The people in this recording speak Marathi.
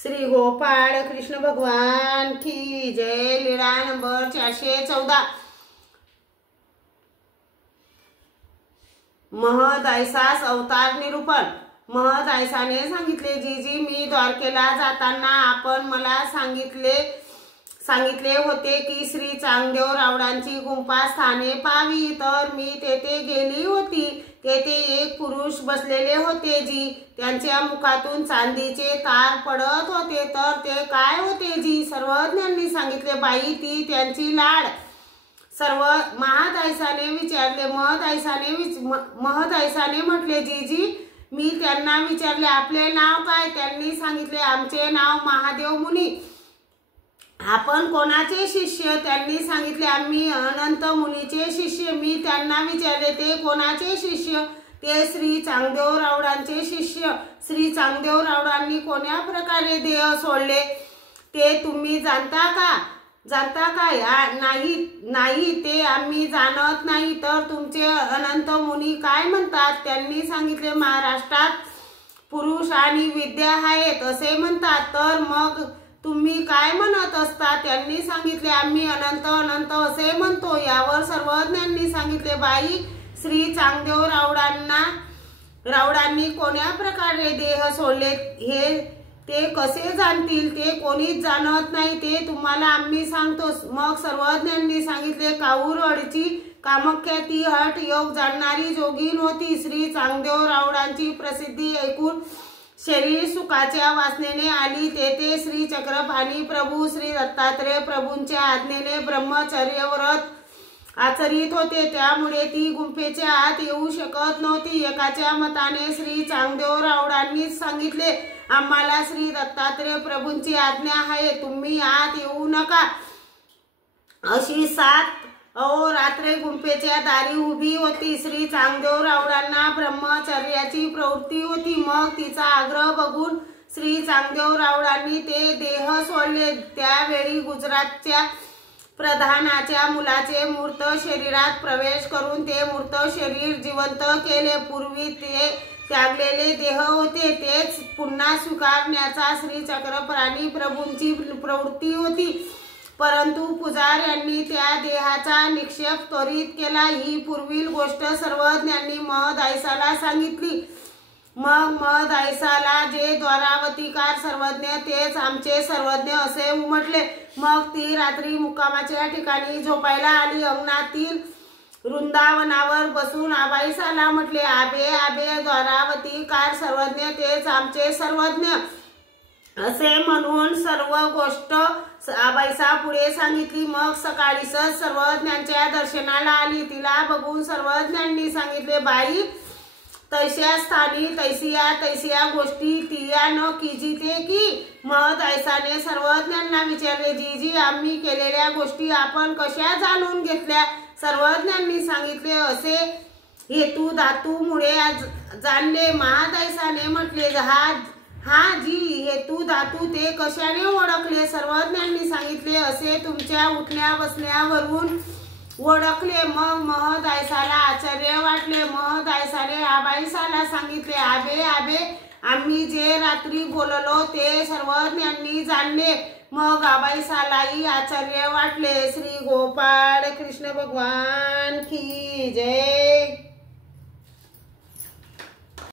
श्री गोपाळ कृष्ण भगवान की जय। लीला नंबर 414। महद ऐसास अवतार निरूपण। महद ऐसाने सांगितले, जीजी मी द्वारकेला जाताना आपण मला सांगितले होते की श्री चांगदेव रावडांची गुंफा स्थाने पाहावी, तर मी तेथे गेली होती। तेथे एक पुरुष बसलेले होते जी त्यांच्या मुखातून चांदीचे तार पडत होते। तर ते काय होते जी? सर्वज्ञांनी सांगितले, बाई ती त्यांची लाड। सर्व महद ऐसाने विचारले, महद ऐसाने म्हटले, जीजी मी त्यांना विचारले आपले नाव काय? त्यांनी सांगितले, आमचे नाव महादेव मुनी। आपण कोणाचे शिष्य? त्यांनी सांगितले, आम्ही अनंत मुनीचे शिष्य। मी त्यांना विचारले, ते कोणाचे शिष्य? ते श्री चांगदेव रावडांचे शिष्य। श्री चांगदेव रावडांनी कोण्या प्रकारे देह सोडले ते तुम्ही जाणता का? नाही ते आम्ही जाणत नाही। तर तुमचे अनंत मुनी काय म्हणतात? त्यांनी सांगितले, महाराष्ट्रात पुरुष आणि विद्या आहेत असे म्हणतात। तर मग तुम्ही काय म्हणत असता? त्यांनी सांगितले, आम्ही अनंत अनंत असे म्हणतो। यावर सर्वज्ञांनी सांगितले, बाई श्री चांगदेव रावडांनी कोण्या प्रकारे देह सोडले हे ते कसे जाणतील? ते कोणीच जाणत नाही, ते तुम्हाला आम्ही सांगतो। मग सर्वज्ञांनी सांगितले, काऊरवाडीची कामाख्या ती हठ योग जाणणारी जोगीन होती। श्री चांगदेव रावडांची प्रसिद्धी ऐकून शरीर सुखाच्या वासनेने आली। तेथे श्री चक्रपाणी प्रभू श्री दत्तात्रेय प्रभूंच्या आज्ञेने ब्रह्मचर्य व्रत आचरित होते, त्यामुळे ती गुंफेच्या आत येऊ शकत नव्हती। एकाच्या मताने श्री चांगदेव रावडांनीच सांगितले, आम्हाला श्री दत्तात्रेय प्रभूंची आज्ञा आहे, तुम्ही आत येऊ नका। अशी 7 अहोरात्रे गुंफेच्या दारी उभी होती। श्री चांगदेव रावडांना ब्रह्मचर्याची प्रवृत्ती होती। मग तिचा आग्रह बघून श्री चांगदेव रावडांनी ते देह सोडले। त्यावेळी गुजरातच्या प्रधानाच्या मुलाचे मूर्त शरीरात प्रवेश करून ते मूर्त शरीर जिवंत केले। पूर्वी ते त्यागलेले देह होते तेच पुन्हा स्वीकारण्याचा श्री चक्रपाणी प्रभूंची प्रवृत्ती होती, परंतु पुजाऱ्यांनी त्या देहाचा निक्षेप त्वरित केला। ही पूर्वील गोष्ट सर्वज्ञांनी महद ऐसाला सांगितली। मग महद ऐसाला जे द्वारावतीकार सर्वज्ञ तेच आमचे सर्वज्ञ असे उमटले। मग ती रात्री मुक्कामाच्या ठिकाणी झोपायला आली। अंगणातील वृंदावनावर बसून आबाईसाला म्हटले, आबे द्वारावतीकार सर्वज्ञ तेच आमचे सर्वज्ञ असे म्हणून सर्व गोष्ट आबाईसा पुढे सांगितली। मग सकाळीच सर्वज्ञांच्या दर्शनाला आली। तिला बघून सर्वज्ञांनी सांगितले, बाई तैस्या स्थानी तैसिया गोष्टी तिया न कीजिते की? महद ऐसाने सर्वज्ञांना विचारले, जीजी आम्ही केलेल्या गोष्टी आपण कशा जाणून घेतल्या? सर्वज्ञांनी सांगितले, असे हेतू धातू मुळे जाणले। महद ऐसाने म्हटले, हा जी हेतू धातू ते कशाने ओळखले? सर्वज्ञांनी सांगितले, असे तुमच्या उठण्या बसण्यावरून ओळखले। मग महद ऐसाला आश्चर्य वाटले। महद ऐसाने आबाईसाला सांगितले, आबे आम्ही जे रात्री बोललो ते सर्वज्ञांनी जाणले। मग आबाईसालाही आश्चर्य वाटले। श्री गोपाळ कृष्ण भगवान की जय।